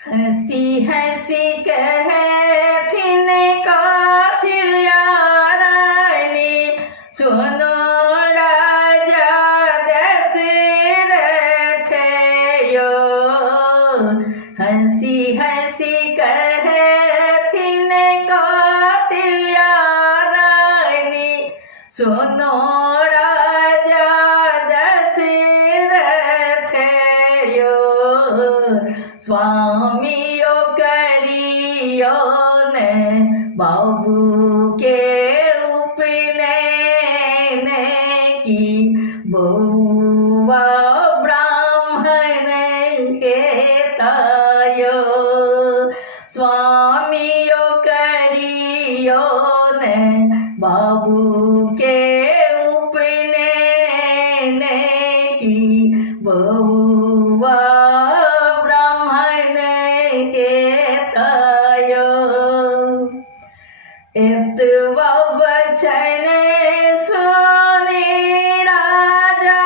हंसी हंसी कहथिन कौशल्या रानी, सुनो राजा दशरथ यो। हंसी हंसी कहथिन कौशल्या रानी, सुनो राजा दशरथ यो। स्वामियो करियो ने बाबू के उपनयन की, बउआ ब्राह्मण के तायो। स्वामियो करियो ने बाबू के उपनयन की, बउआ एतवा वचन सुनी राजा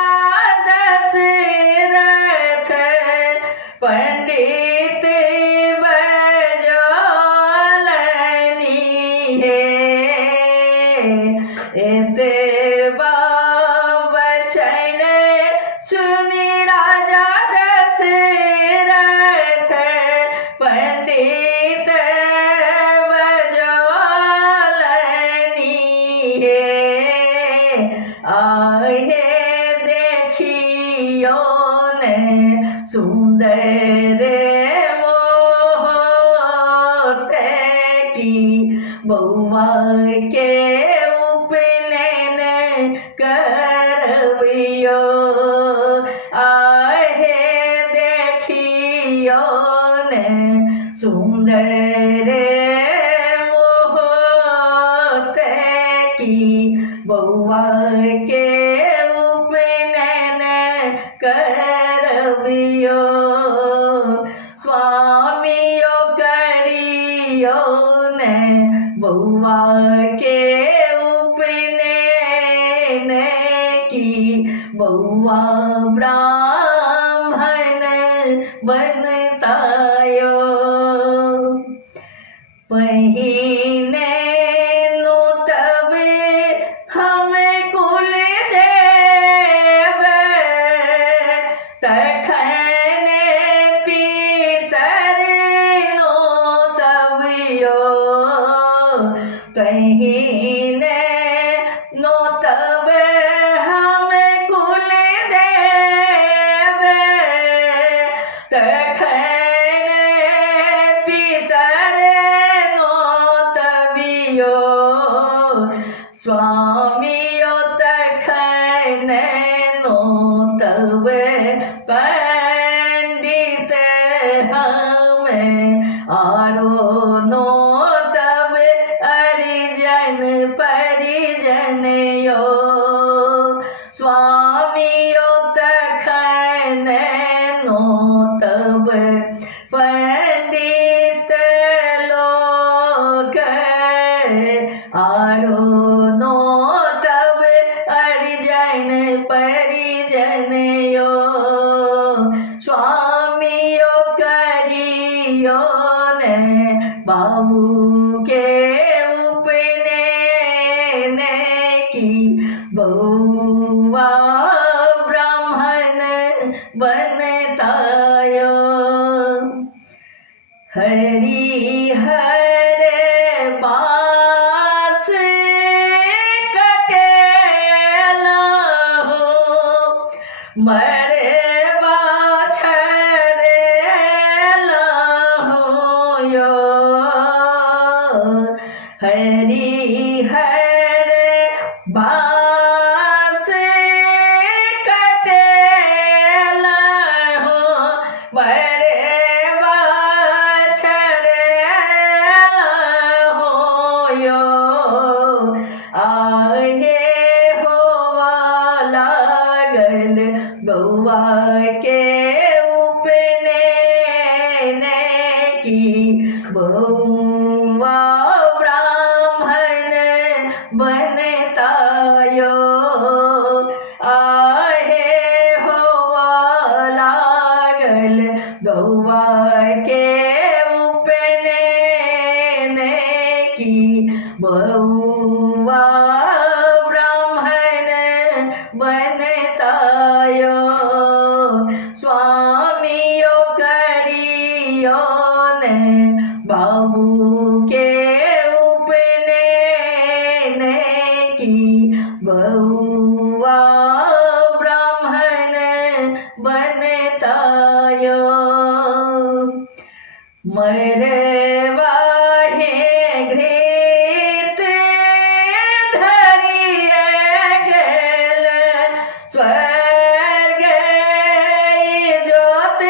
दशरथ, पंडित बजौलनी है। एतवा वचन सुनी राजा दशरथ, पंडित आहे देखियो ने सुंदर मोहत की, बउआ के उपनयन करवियो। आहे देखियो ने सुंदर मोहत की, बउआ के उपनयन करवियो। स्वामियो करियो ने बउआ के उपनयन की, बउआ ब्राह्मण बनतायो। पहिने तखन पितर नो तबियो, पहिने नो तब हम कुल देव। तखन पितर नो तबियो, स्वामियो तखन नो तब पंडित हम आरो नो तब हरिजन परिजन यो। स्वामियो तखन नो तब पंडित लोग आरो नो तब हरिजन परिजन यो। स्वामियो करियो ने बाबू के उपनयन की, बउआ ब्राह्मण बनतायो। हरिहर बास कटेला हो, मरे हरिहर बास कटेला हो, मरे बाछड़ेला हो यो। आहे होवा लागल बउआ के उपनयन की, बउआ बनतायो। आहे होवा लागल बउआ के बनतायो स्वामियो करियो ने बाबू के उपनयन की बहुआ ब्राह्मण बनतायो मरवा है घृत धरिए गेल स्वर्ग ज्योत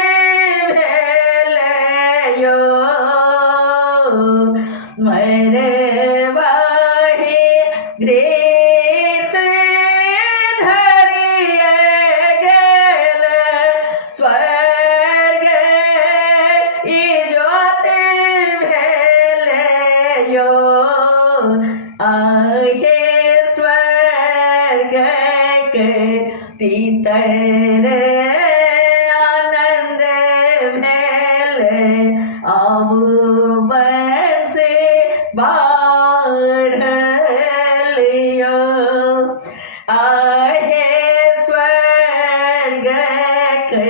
भेल यो मरवा है घृत धरिए गेल स्वर्ग ज्योत भेल यो आहे स्वर्ग के भीतर आनंद भेल अब बंस बढ़ल यो आहे स्वर्ग के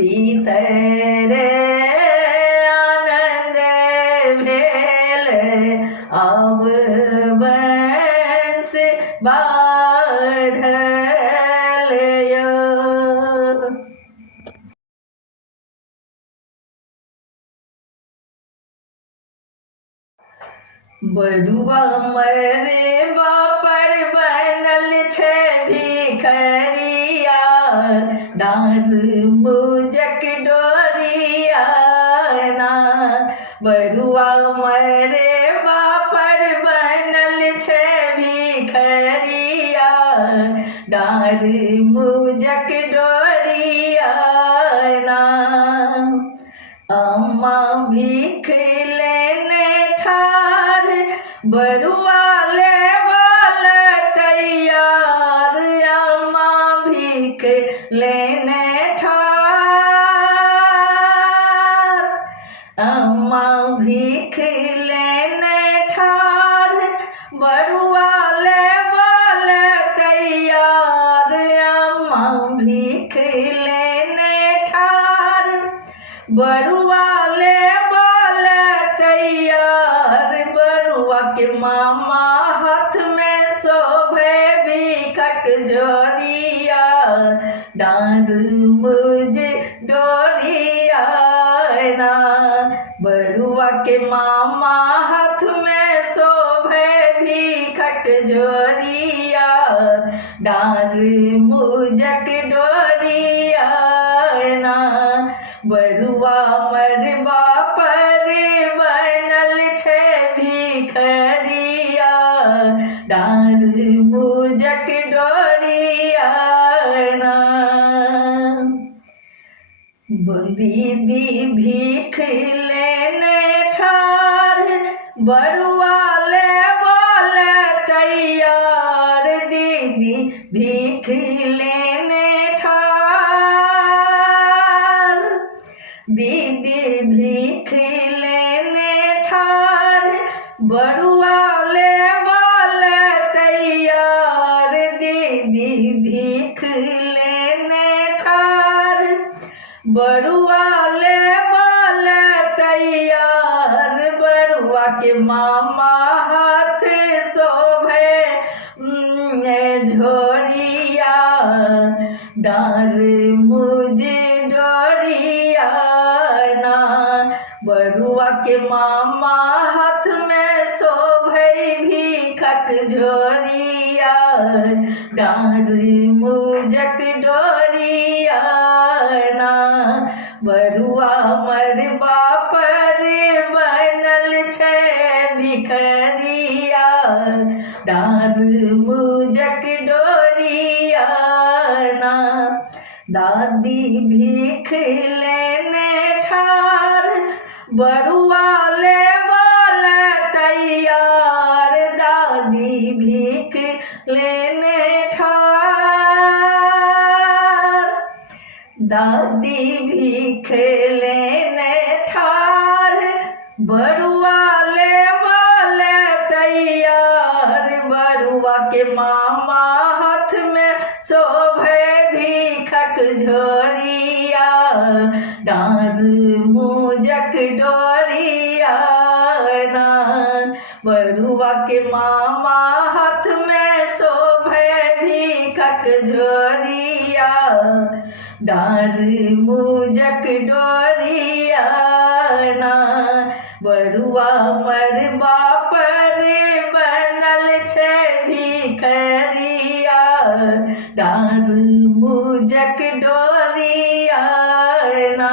भीतर आनंद भेल अब बंस बढ़ल यो बरुआ मरे बापर बनल छे भिखरिया डार मुजक डोरिया ना बरुआ मरे बापर बनल छे भिखरिया डार मुजक डोरिया ना अम्मा भीख लेने ठार बरुआ ले वाल तैयार अम्मा भीख लेने ठार अम्मा भीख लेने ठार बरुआ ले वाल तैयार अम्मा भीख लेने ठार बरुआ ले बाल तैयार बरुआ के मामा हाथ में शोभे भिखक जोरिया डार मुझे डोरिया ना बरुआ के मामा हाथ में शोभे भिखक जोरिया डार मुझक डोरिया ना बरुआ मरबा पर बनल छे भिखरिया डार मुजक डोरिया ना दीदी भीख लेने ठार बरुआ ले बोल तैयार दीदी भीख लेने ठार दीदी भीख लेने ठार बरुआ ले बोल तैयार दीदी भीख लेने ठार बरुआ ले बोल तैयार बरुआ के मामा हाथ शोभे झोरिया डार मुझे डोरिया ना बरुआ के मामा हाथ में शोभे भिखक झोरिया डार मुझक डोरिया ना बरुआ मरबा पर बनल छे भिखरिया डार मुझक डोरिया ना दादी भीख लेने ठार बरुआ ले बोल तैयार दादी भीख लेने ठार दादी भीख लेने ठार बरुआ ले बोल तैयार बरुआ के मामा हाथ में शोभे भीखक झोरिया डार मुजक डोरिया ना बरुआ के मामा हाथ में शोभे भीखक झोरिया डार मुजक डोरिया ना बरुआ मरबा पर बनल छे भिखरिया डार मुजक डोरिया ना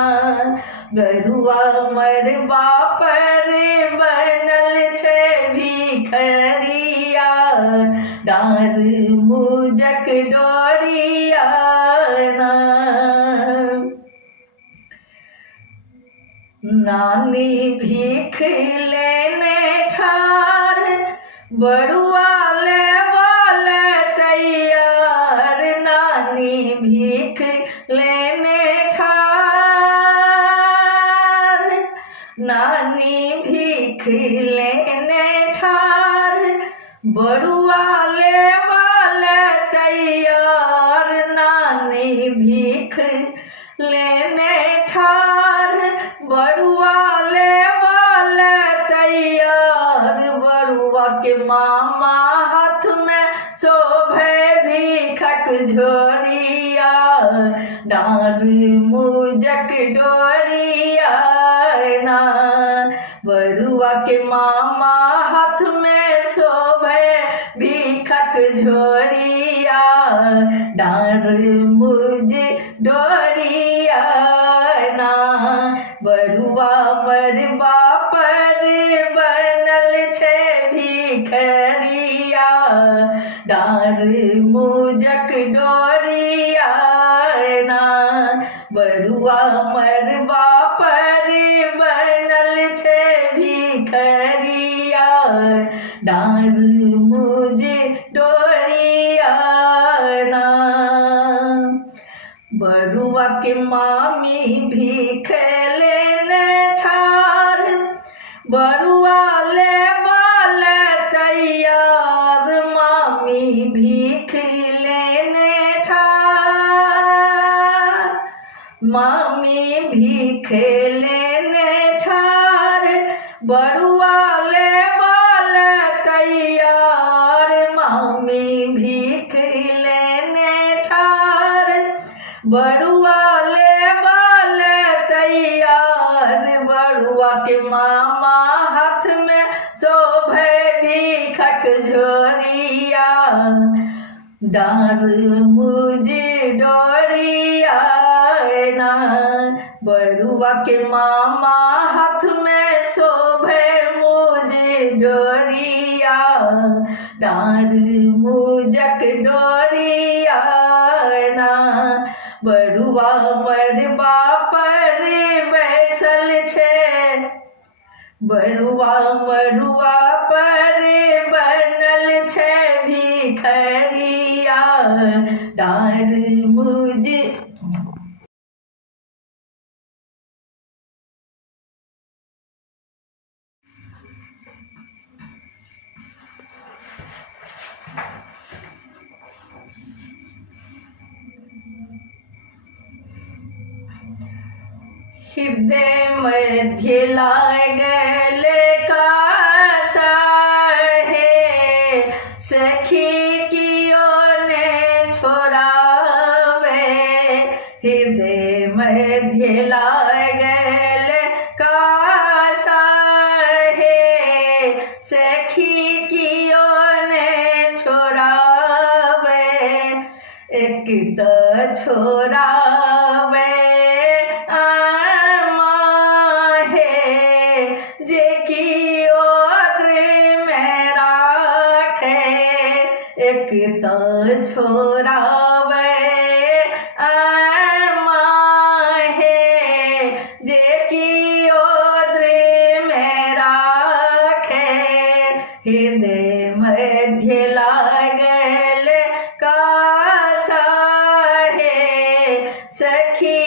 बरुआ मरबा पर बनल छे भिखरिया डार मुजक डोरिया ना नानी भीख लेने ठार बरुआ ले वाले तैयार नानी भीख लेने ठार नानी भीख लेने ठार बरुआ ले वाले तैयार नानी भीख लेने ठार बरुआ ले वाले तैयार बरुआ के मामा हाथ में शोभे भीखक झोरिया डार मुजक डोरिया ना बरुआ के मामा हाथ में शोभे भीखक झोरिया डार मुज डोरिया ना बरुआ मरबा पर बनल छे भिखरिया डार मुजक डोरिया ना बरुआ मरबा पर बनल छे भिखरिया डार मुज डोरिया ना बरुआ के मामी भीख लेने ठार बरुआ ले वाले तैयार मामी भीख लेने ठार मामी भीख लेने ठार बरुआ ले वाले तैयार मामी भीख लेने ठार बरुआ ले वाले तैयार बरुआ के मामा हाथ में शोभे भीखक झोरिया डार मुज डोरिया ना बरुआ के मामा हाथ में शोभे मुज डोरिया डार मुजक डोरिया ना बरुआ मरबा पर बैसल छे बरुआ मरुआ पर बनल छे भिखरिया डार मुज हृदय मध्य लागल कासा है सखी कियो ने छोड़ावे हृदय मध्य लागल कासा है सखी कियो ने छोड़ावे एक तो छोड़ावे एक तो छोड़ावे माहे जे की ओद्रे में राखे हृदय मध्य लागल कासा है सखी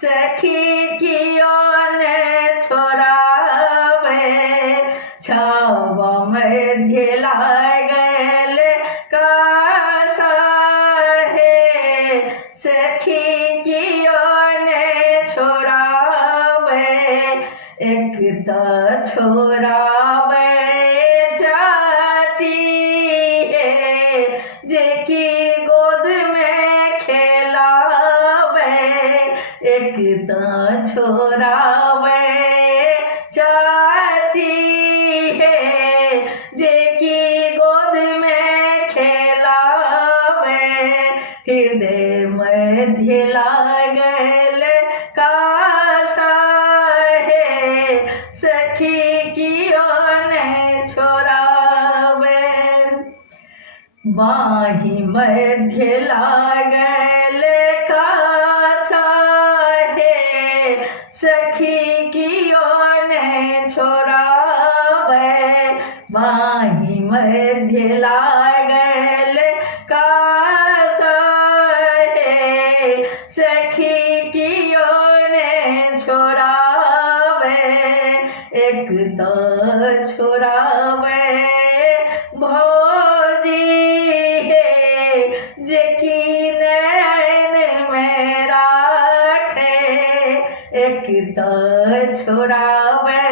सखी कियो ने छोड़ावे छाव मध्य लागल कासा हे सखी कियो ने छोड़ावे एक तो छोड़ावे चाची है जेकी गोद में खेलावे एक तो छोड़ावे चाची है जेकी गोद में खेलावे हृदय मध्य लागल कासा है सखी कियो ने छोड़ावे बाही मध्य लागल कासा है सखी कियो ने छोड़ावे बाही मध्य लागल कासा है सखी कियो ने छोड़ावे एक तो छोड़ावे भौजी है जेकी नैन में राखे एक तो छोड़ावे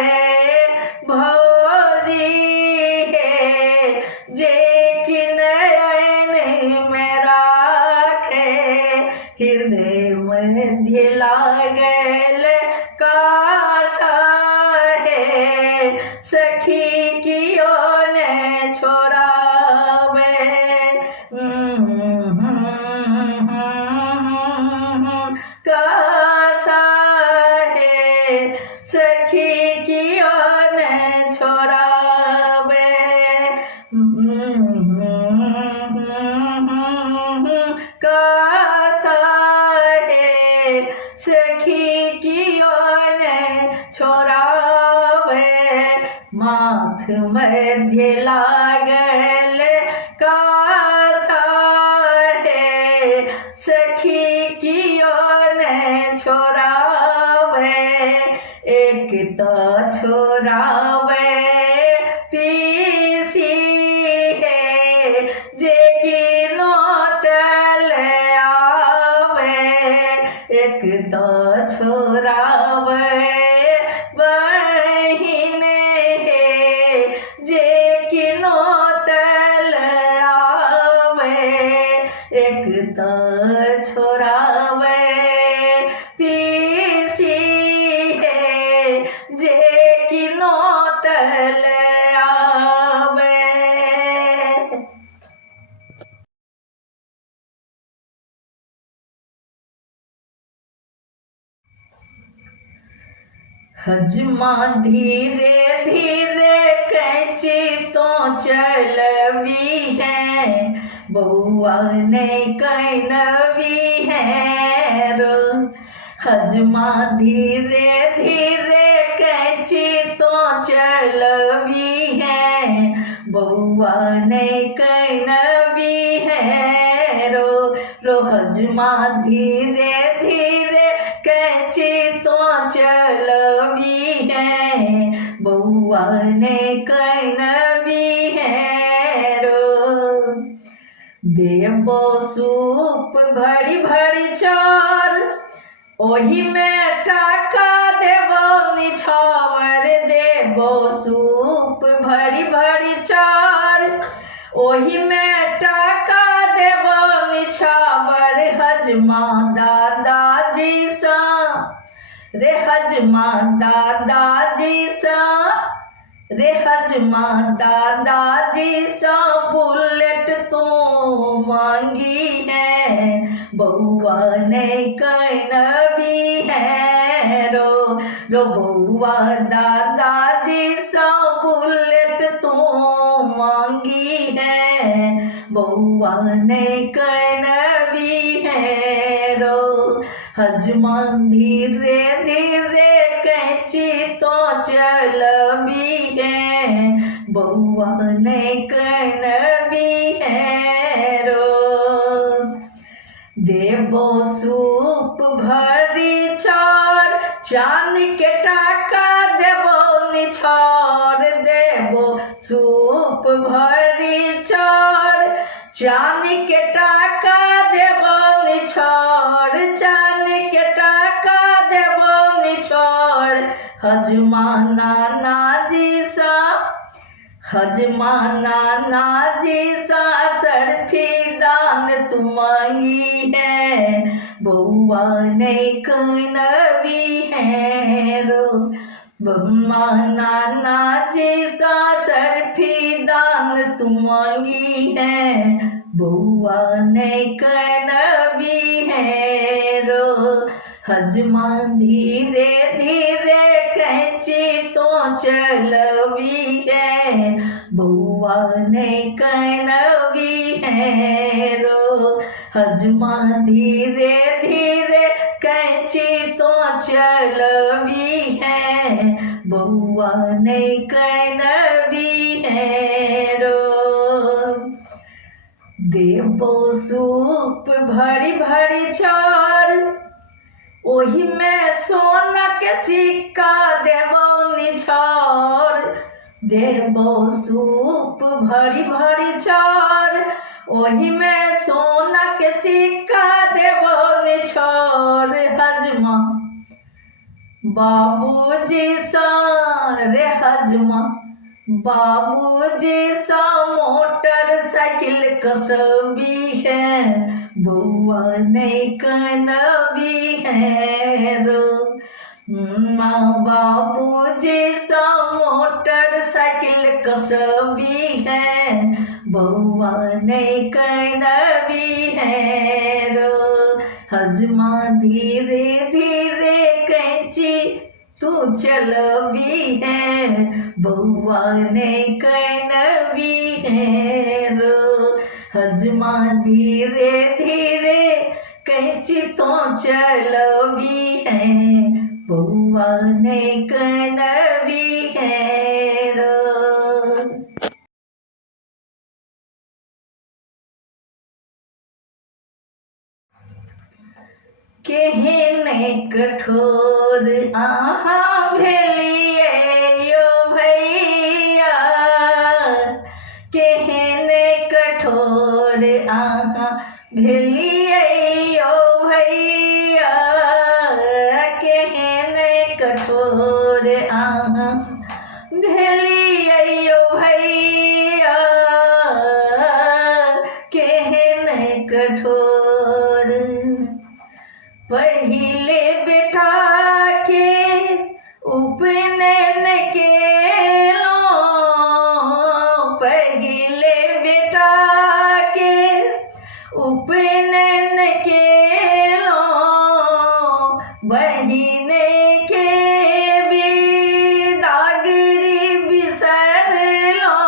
भौजी है जेकी नैन में राखे हृदय मध्य लागल कासा है सखी कियो ने छोड़ावे कासा है सखी कियो ने छोड़ावे कासा है सखी कियो ने छोड़ावे माथ मध्य लागल कासा है सखी कियो ने छोड़ावे एक तो छोड़ावे पीसी है जेकी नोतल आवे एक तो छोड़ावे बहिने है जेकी नोतल आवे एक तो छोड़ावे पीसी है जेकी नोतल आवे। हजमा धीरे धीरे कैची तो चलवी है बउआ ने कैनवी है रो हजमा धीरे धीरे कैची तो चलवी है बउआ ने कैनवी है रो हजमा धीरे धीरे कैची तो चलवी है बउआ ने कैनवी है रो देबो सूप भरी भरी चार ओही में टाका देबो निछावर देबो सूप भरी भरी चार ओही में टाका देबो निछावर हजमा दादाजी सा रे हजमा दादाजी सा रे हजमा दादाजी सा बुलेट तो मांगी है बउआ ने कैनवी है रो बउआ दादाजी सा बुलेट तो मांगी है बउआ ने कैनवी है रो हजमा धीरे धीरे कैची तो चलवी है बउआ ने कैनवी है रो देबो सूप भरी चा चांद के टाका देबो निछोड़ देबो सूप भरी चोर। चांद के टाका देबो निछोड़, चांद के टाका देबो निछोड़। हजमाना नाजी सा, हजमाना नाजी सा सरफी दान तू मांगी है। बउआ ने कोई नवी है रो, बम्माना नाजी सा सरफी दान तू मांगी है। बउआ ने कोई नवी है रो। हजमा धीरे धीरे कैंची तो चलवी है। बउआ ने कैनवी है रो। हजमा धीरे धीरे कैंची तो चलवी है। बउआ ने कैनवी है रो। देबो सूप भरी भरी चोर, ओही में सोना के सिक्का देबो निछोड़। देबो सूप भरी भरी चोर, ओही में सोना के सिक्का देबो निछोड़। हजमा बाबूजी सा रे, हजमा बाबूजी सा मोटरसाइकिल कसबी है। बउआ ने कनवी है रो। माँ बाबूजी सा मोटरसाइकिल कसबी है। बउआ ने कनवी है रो। हजमा धीरे धीरे कैंची तू चलवी है। बउआ ने कैनवी है रो। हजमा धीरे धीरे कैंची तो चलवी है। बउआ ने कैनवी है रो। केहने कठोर आहा भेलिए यो भैया। केहने कठोर आहा भेलिए यो भैया। केहने कठोर आहा भेलिए यो भैया। केहने कठोर पहिले बेटा के उपनयन केलो। पहिले बेटा के उपनयन केलो। बहिन के बिदागरी बिसरलो।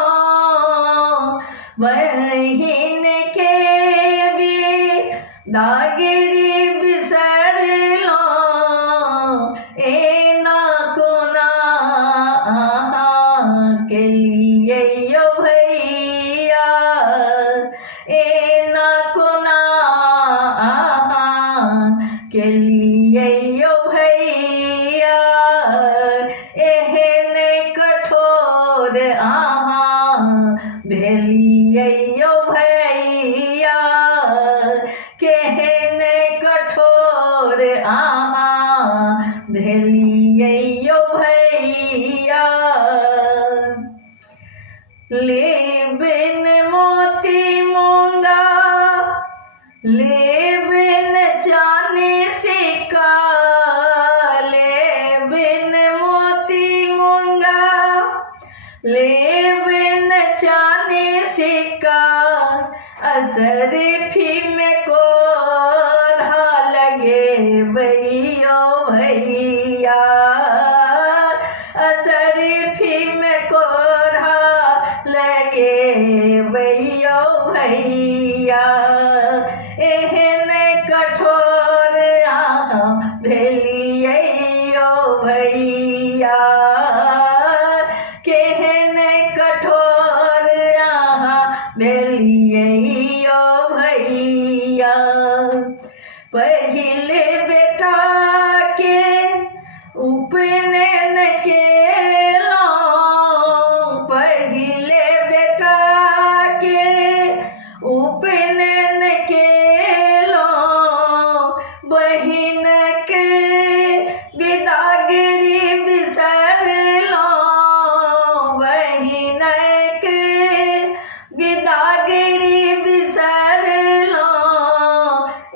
बहिन के बिदागरी के लिए यो भैया। ए ना कोना के लिए यो भैया। एहने कठोर भेलिए यो भैया। केहने कठोर भेलिए यो भैया। लेबिन मोती मूंगा, लेबिन चांदी सिक्का। लेबिन मोती मूंगा, लेबिन चांदी सिक्का। असरफी में कोढ़ा लगे भैयो भैया। असरफी में कोढ़ा लगे भैयो भैया। एहने कठोर भेलिए यो भैया। केहने कठोर भेलिए यो भैया। पहिले बेटा के विदागिरी बिसरलो बहिन के विदागिरी बिसरलो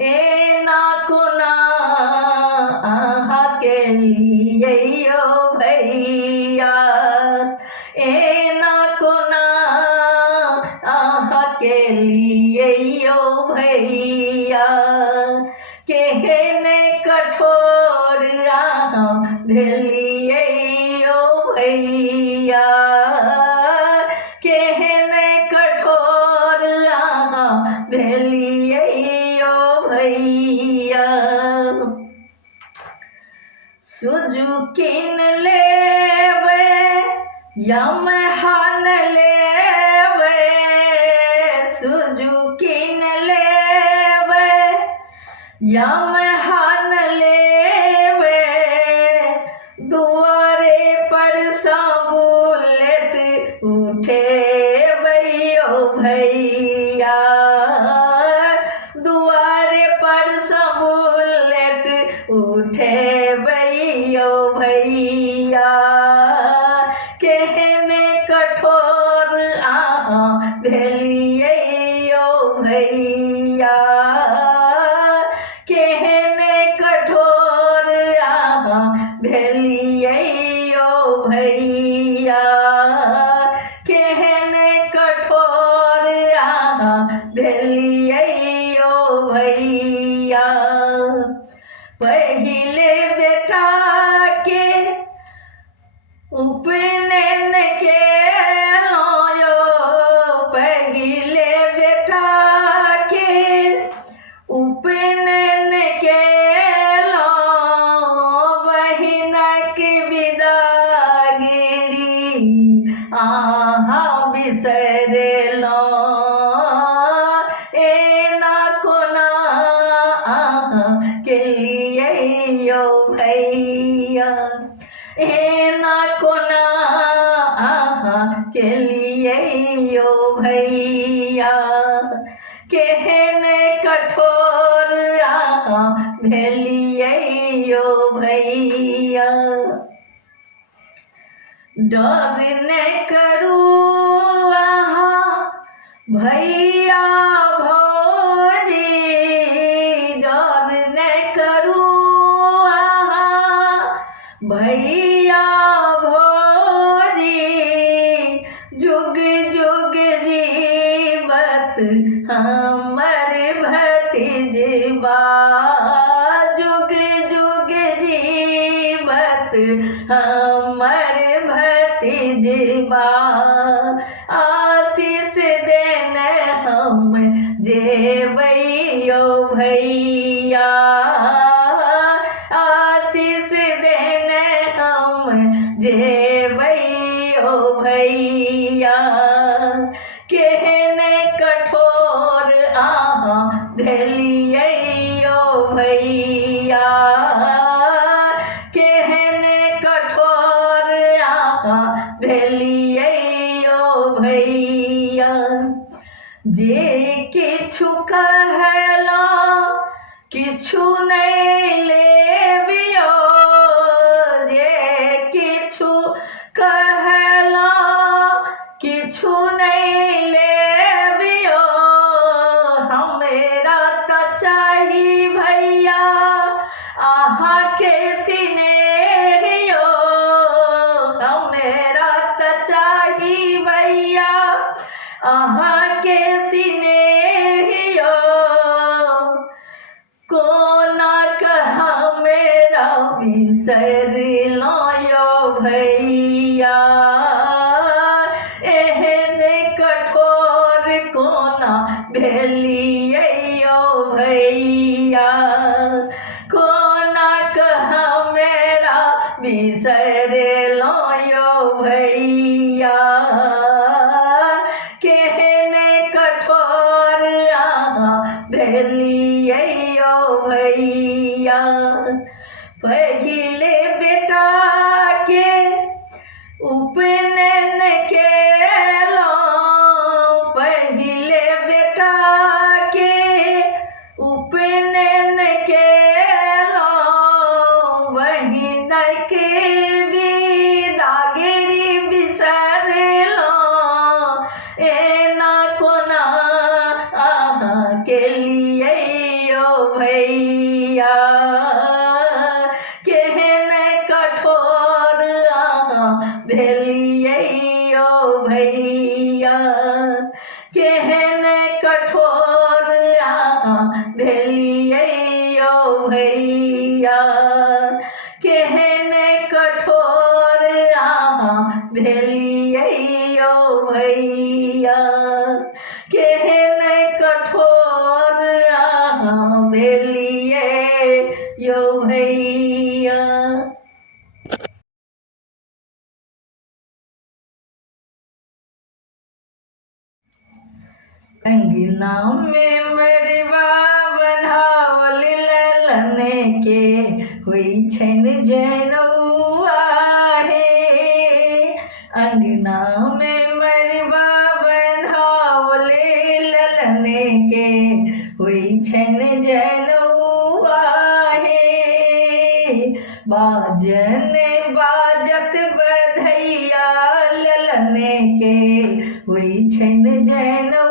ए ना कुना आहा के लिए यो भैया ए ना कुना आहा के लिए यो भैया केहने कठोर आहा भेलिए यो भैया केहने कठोर आहा भेलिए यो भैया सुजुकिन लेवे यमहन लेवे सुजुकिन लेवे यमहन लेवे दुआरे पर बुलेट उठे भैयो भैया दुआरे पर बुलेट उठे भैयो भैया केहने कठोर आहा भेलिए यो भैया केहने कठोर आहा भेलिए यो भैया केहने कठोर आहा भेलिए यो भैया पहिले बेटा के उपनयन के लोयो पहिले बेटा के उपनयन के लो बहिनक विदागिरी आहा बिसरलो ए ना कोना आहा के लिए यो भैया ए ना कोना आहा के लिए यो भैया केहने कठोर आहा भेलिए यो भैया डर न करू आहा भैया भौजी डर न करू आहा भैया भौजी जुग जुग जीवत हमर भतीजबा जुग जुग जीवत हमर भतीजबा आशीष देने हम जेबैयो भैया आशीष देने हम जेबैयो भैया केहने कठोर आहा भेलिए यो भैया केहने कठोर आहा भेलिए यो भैया जे किछु कहला किछु नहीं लेबियो जे किछु कहला किछु नहीं लेबियो हमेरा तो चाही भैया आहा के सिनेरियो हमेरा तो चाही भैया आहा के सिनेरियो कोना कहा मेरा बिसर लो भैया एहने कठोर कोना भेलिए यो भैया कोना कहा मेरा बिसर लो भैया केहने कठोर आहा भेलिए यो भैया पहिले बेटा के उपनयन के लो पहिले बेटा के उपनयन के लो बहिन के दागेरी बिसरलो एना कोना के लिए यो भैया केहने कठोर भेलिए यो भैया केहने कठोर भेलिए यो भैया केहने कठोर भेलिए यो भैया केहने कठोर भेलिए यो भैया। अंगना में मड़वा बनावल ललने के हुई छन जनौआ हे अंगना में मड़वा बनावल ललने के हुई छन जनौआ हे बाजन बाजत बधैया ललने के हुई छन जनौआ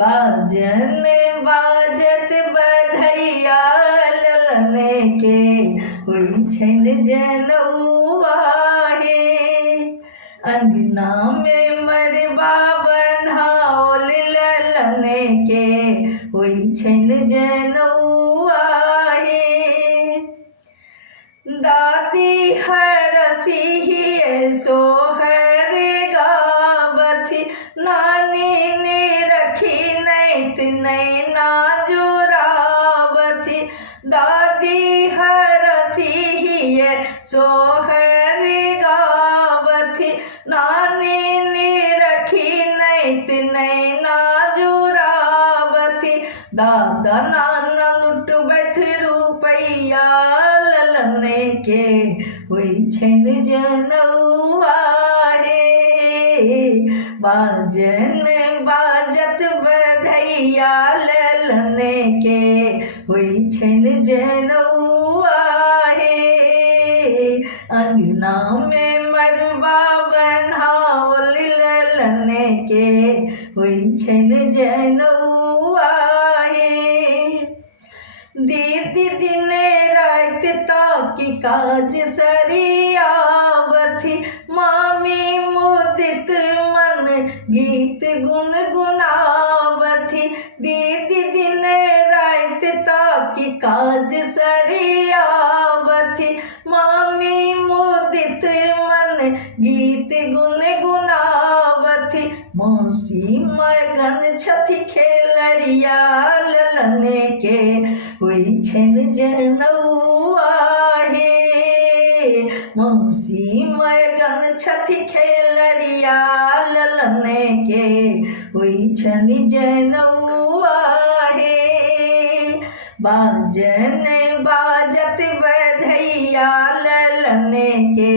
बाजन बाजत बधैया ललने के हुई छन जनौआ अंगना में मड़वा बन्हाओल ललने के हुई छन जनौआ दादी हरसी ही सोहर गावथी नानी ने रखी नैत नैना जुरावथी दादी हरसी ही सोहर गावथी नानी ने रखी नैत नैना जुरावथी दादा नाना लुट बैठ रुपैया ललने के हुई छन जनौआ बाजन बाजत बधैया ललने के हुई छन जनौआ अंगना में मड़वा बनावल ललने के हुई छन जनौआ दीदी दिने रात ताकि काज सरियावथी मामी मुदित मन गीत गुनगुनावथी दीदी दिने रात ताकि काज सरियावथी मामी मुदित मन गीत गुनगुनावथी मौसी मगन छथी खेलड़िया ललने के हुई छन जनौआ मौसी मगन छथी खेलड़िया ललने के हुई छन जनौआ बाजन बाजत बधैया ललने के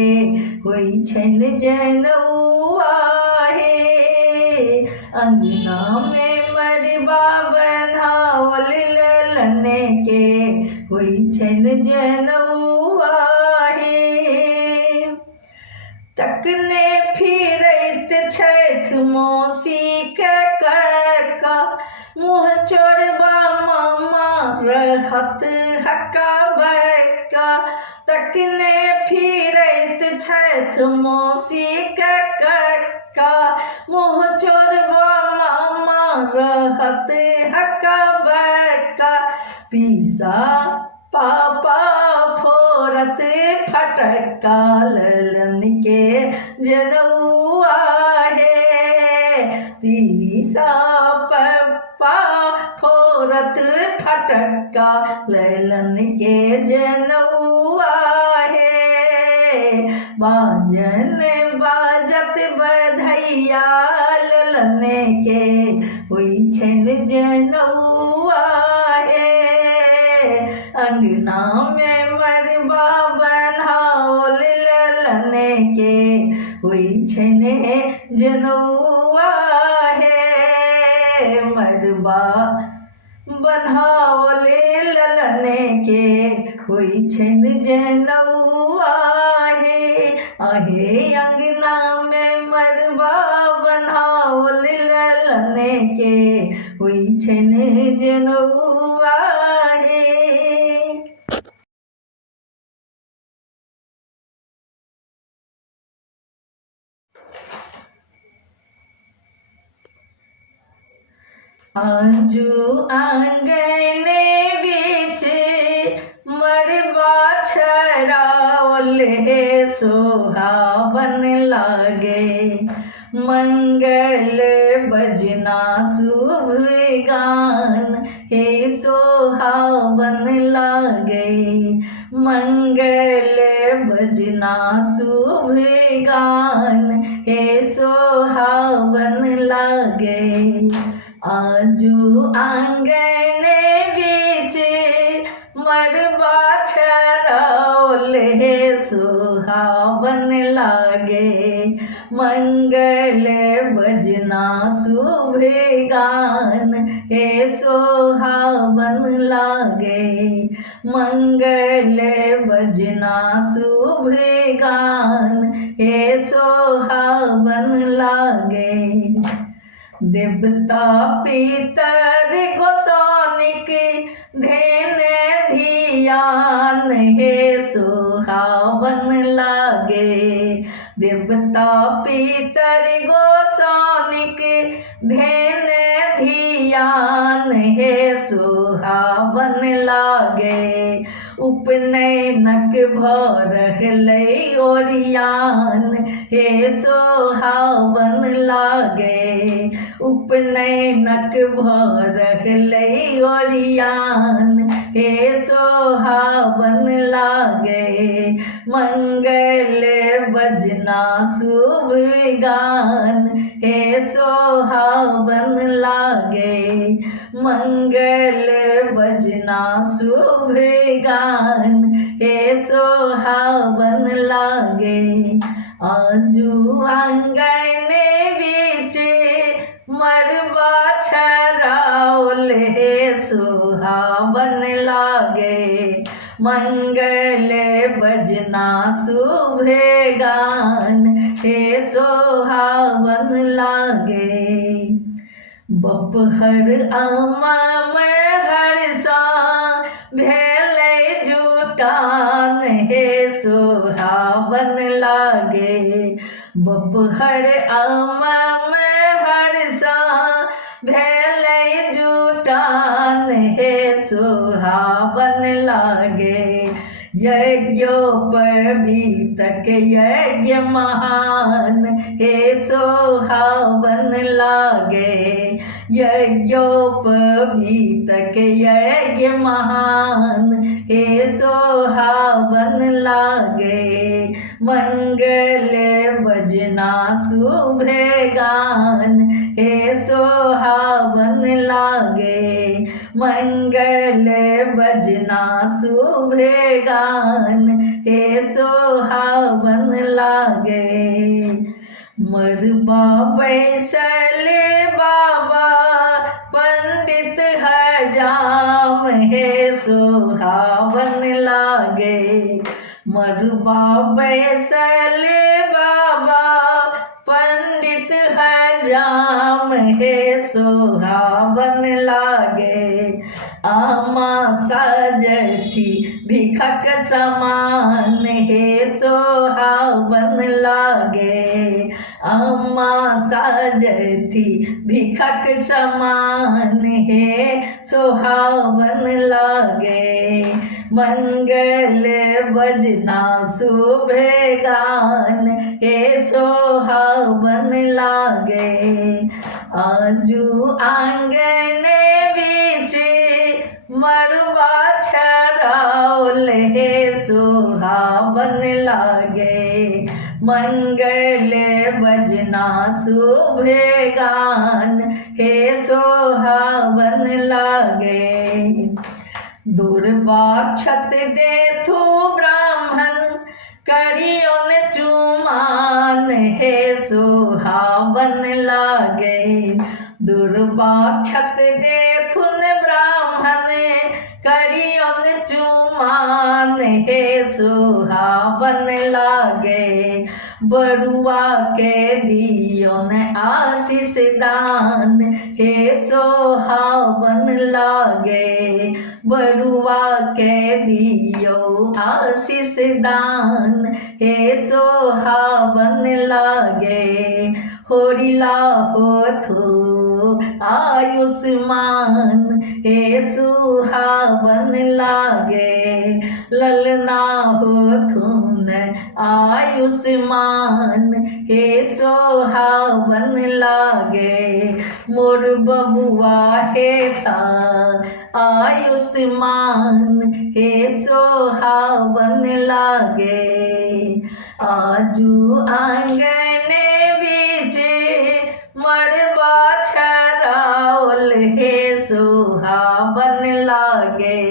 हुई छन जनौआ अंगना में मड़वा बनावल ललने के हुई छन जनौआ तकने फिरैत छथि मौसी के का मुँह चोरबा मामा रहत हक्का बक्का तकने फिरैत छथि मौसी के का मुँह चोरबा मामा रहत हक्का बक्का पीसा पापा फोरत फटक्का ललन के जनौआ पीसा पप्पा फोरत फटक्का ललन के जनौआ बाजन बाजत बधैया ललने के हुई छन जनौआ अंगना में मड़वा बनावल ललने के हुई छन जनौआ मड़वा बन्हाओले ललने के होई छन जनौआ हे आहे अंगना में मरबा बन्हाओले ललने के होई छन जनौआ हे। आजू आंगने बीच मरबा छरावले सोहावन लागे मंगल बजना शुभ गान हे सोहावन लागे मंगल बजना शुभ गान हे सोहावन लागे। आजू आंगने बीच मरबा छराओले सुहावन लागे मंगल बजना शुभ गान हे सोहावन लागे मंगल बजना शुभ गान हे सोहावन लागे। देवता पितर गोसानिक धेन धियान हे सुहावन लागे देवता पितर गोसानिक धेन धियान हे सुहावन लागे उपनयनक भरहलै ओरियान हे सोहावन लागे उपनयनक भरहलै ओरियान हे सोहावन लागे मंगल बजना शुभ गान हे सोहावन लागे मंगल बजना शुभ गान हे सोहावन लागे। आजू आंगने बीच मरबा छराओले सुहावन लागे मंगल बजना शुभ गान हे सोहावन लागे। बपहर आमा में हरसा भेलै जुटान हे सोहावन लागे बपहर आमा में हरसा भेलै जुटान हे सोहावन लागे यज्ञोपवीतक यज्ञ महान हे सोहावन लागे यज्ञोपवीतक यज्ञ महान हे सोहावन लागे मंगल बजना शुभ गान हे सोहावन लागे मंगल बजना शुभ गान हे सोहावन लागे। मरबा बैसल बाबा पंडित हजाम हे सोहावन लागे मरबा बैसल बाबा पंडित हजाम हे सोहावन लागे आमा साजथी भिखक समान हे सोहावन लागे आमा साजथी भिखक समान हे सोहावन लागे मंगल बजना शुभ गान हे सोहावन लागे। आजू आंगने बीच मरबा छराओले हे सोहावन लागे मंगल बजना शुभ गान हे सोहावन लागे। दुर्बा छत देथु ब्राह्मण करियोन चुमान हे सोहावन लागे दुर्बा छत देथुन ब्राह्मण समान हे सुहावन लागे बरुआ के दियो न आशीष दान हे सुहावन लागे बरुआ के दियो आशीष दान हे सुहावन लागे होरिला होथु आयुष्मान हे सुहावन लागे ललना होथुन आयुष्मान हे सुहावन लागे मोर बबुआ हेता आयुष्मान हे सुहावन लागे आजू आंगने बीजे मड़बा छरावल हे सुहावन लागे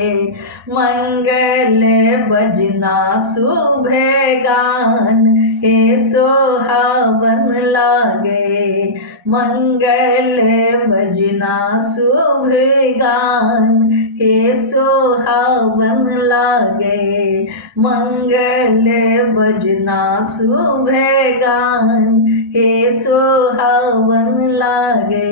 मंगल बजना शुभे गान हे सुहावन लागे मंगल बजना शुभ गान हे सुहावन लागे मंगल बजना शुभ गान हे सुहावन लागे।